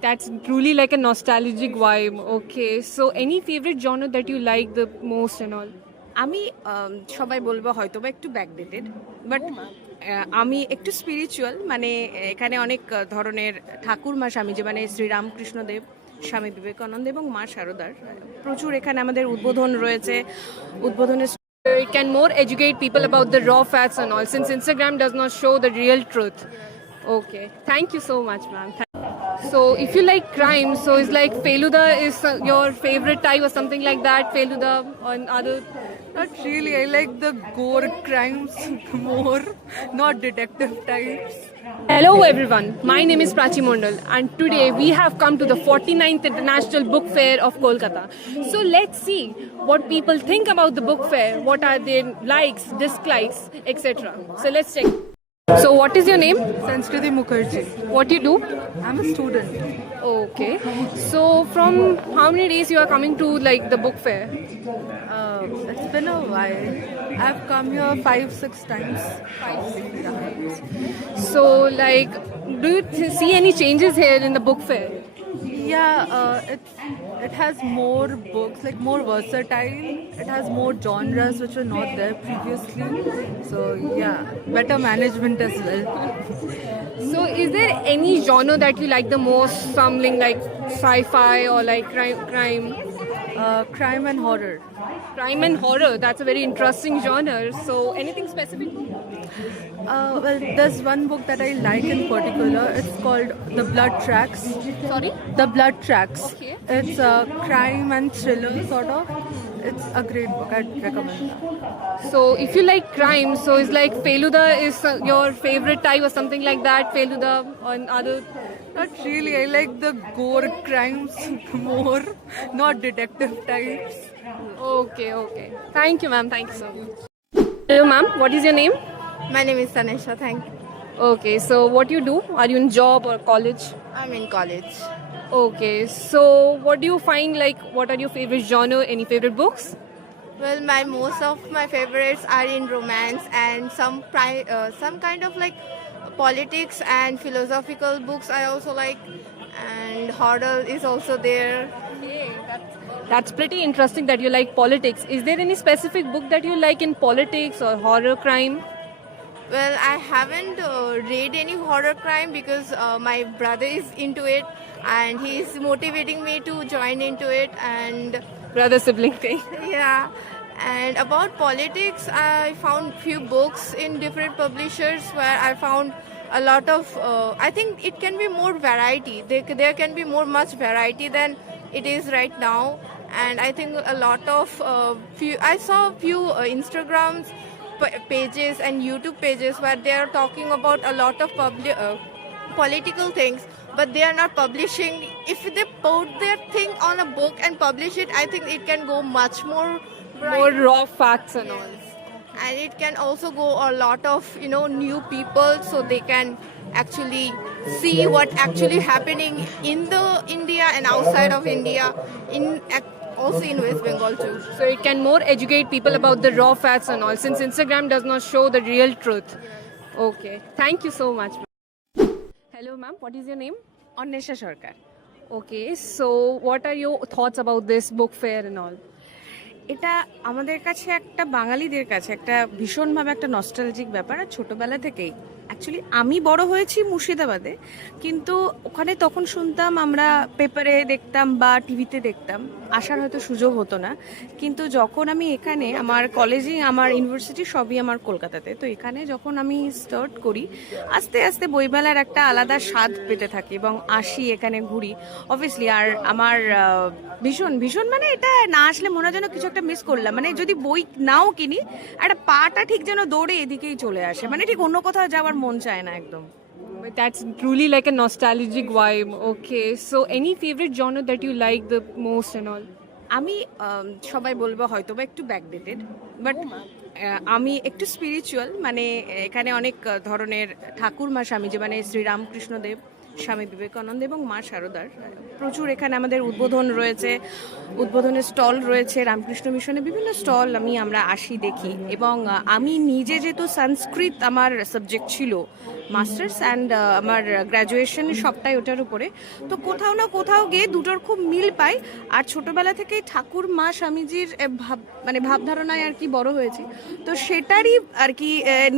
That's truly like a nostalgic vibe. Okay, so any favorite genre that you like the most and all? আমি সবাই বলবো হয়তো বা একটু ব্যাকডেটেড বাট আমি একটু স্পিরিচুয়াল মানে এখানে অনেক ধরনের ঠাকুরমা স্বামীজি মানে শ্রীরামকৃষ্ণদেব স্বামী বিবেকানন্দ এবং মা শারদার প্রচুর এখানে আমাদের উদ্বোধন রয়েছে উদ্বোধনের It can more educate people about the raw facts and all, since Instagram does not show the real truth. Okay, thank you so much, ma'am. So, if you like crime, so it's like Feluda is your favorite type or something like that. Feluda and other. not really I like the gore crimes more not detective types. Hello everyone, my name is Prachi Mondal and today we have come to the 49th International Book Fair of Kolkata. So let's see what people think about the book fair, what are their likes, dislikes, etc. So let's check. So what is your name? Sanskriti Mukherjee. What you do? I'm a student. Okay. So from how many days you are coming to like the book fair? It's been a while. I've come here 5-6 times. So like do you see any changes here in the book fair? Yeah, it has more books, like more versatile. It has more genres which were not there previously. So yeah, better management as well. So is there any genre that you like the most? Something like sci-fi or like crime? Crime and horror. Crime and horror, that's a very interesting genre. So anything specific? Well, there's one book that I like in particular. It's called The Blood Tracks. Sorry? The Blood Tracks. Okay. It's a crime and thriller sort of. It's a great book. I'd recommend that. So if you like crime, so it's like Feluda is your favorite type or something like that. Feluda and other. Not really. I like the gore crimes more, not detective types. Okay, okay. Thank you, ma'am. Thank you so much. Hello, ma'am. What is your name? My name is Tanisha. Thank you. Okay, so what you do? Are you in job or college? I'm in college. Okay, so what do you find like? What are your favorite genre? Any favorite books? Well, most of my favorites are in romance and some kind of like politics and philosophical books I also like, and horror is also there. Okay, that's pretty interesting that you like politics. Is there any specific book that you like in politics or horror crime? Well, I haven't read any horror crime because my brother is into it and he's motivating me to join into it. And Brother sibling thing. yeah, and about politics, I found few books in different publishers where I found a lot of. I think it can be more variety. There can be much variety than it is right now, and I think a lot of few. I saw few Instagrams pages and YouTube pages where they are talking about a lot of political things, but they are not publishing. If they put their thing on a book and publish it, I think it can go much more More raw facts and all. and it can also go a lot of new people, so they can actually see what actually happening in the India and outside of India, also in West Bengal too. So it can more educate people about the raw facts and all, since Instagram does not show the real truth. Okay, thank you so much. Hello, ma'am. What is your name? Annesha Sarkar. Okay, so what are your thoughts about this book fair and all? এটা আমাদের কাছে একটা বাঙালিদের কাছে একটা ভীষণভাবে একটা nostalgic ব্যাপার আর ছোটোবেলা থেকেই অ্যাকচুয়ালি আমি বড় হয়েছি মুর্শিদাবাদে কিন্তু ওখানে তখন শুনতাম আমরা পেপারে দেখতাম বা টিভিতে দেখতাম আসার হয়তো সুযোগ হতো না কিন্তু যখন আমি এখানে আমার কলেজিং আমার ইউনিভার্সিটি সবই আমার কলকাতাতে তো এখানে যখন আমি স্টার্ট করি আস্তে আস্তে বইমেলার একটা আলাদা স্বাদ পেতে থাকি এবং আসি এখানে ঘুরি অবভিয়াসলি আর আমার ভীষণ ভীষণ মানে এটা না আসলে মনে হয় যেন কিছু একটা মিস করলাম মানে যদি বই নাও কিনি একটা পাটা ঠিক যেন দৌড়ে এদিকেই চলে আসে মানে ঠিক অন্য কোথাও যাওয়ার মন চায় না একদম But that's truly like a nostalgic vibe. Okay, so any favorite genre that you like the most and all? আমি সবাই বলবো হয়তো বা একটু ব্যাকডেটেড বাট আমি একটু স্পিরিচুয়াল মানে এখানে অনেক ধরনের ঠাকুরমা স্বামীজি মানে শ্রীরামকৃষ্ণদেব স্বামী বিবেকানন্দ এবং মা শারদার। প্রচুর এখানে আমাদের উদ্বোধন রয়েছে, উদ্বোধনের স্টল রয়েছে, রামকৃষ্ণ মিশনে বিভিন্ন স্টল আমরা আসি দেখি। এবং আমি নিজে যেহেতু সংস্কৃত আমার সাবজেক্ট ছিল মাস্টার্স অ্যান্ড আমার গ্র্যাজুয়েশন সবটাই ওটার উপরে, তো কোথাও না কোথাও গিয়ে দুটোর খুব মিল পাই। আর ছোটবেলা থেকেই ঠাকুর মা স্বামীজির ভাবধারণায় আর কি বড় হয়েছি, তো সেটারই আর কি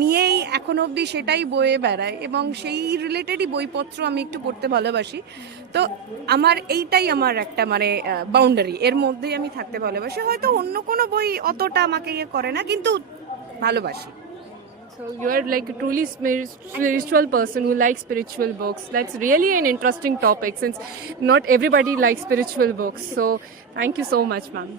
নিয়েই এখনো অবধি সেটাই বয়ে বেড়ায় এবং সেই রিলেটেডই বইপত্র আমি একটু পড়তে ভালোবাসি। তো এইটাই আমার একটা বাউন্ডারি, এর মধ্যেই আমি থাকতে ভালোবাসি। হয়তো অন্য কোনো বই অতটা আমাকে করে না, কিন্তু ভালোবাসি। So you are like a truly spiritual person who likes spiritual books. That's really an interesting topic since not everybody likes spiritual books. So thank you so much, ma'am.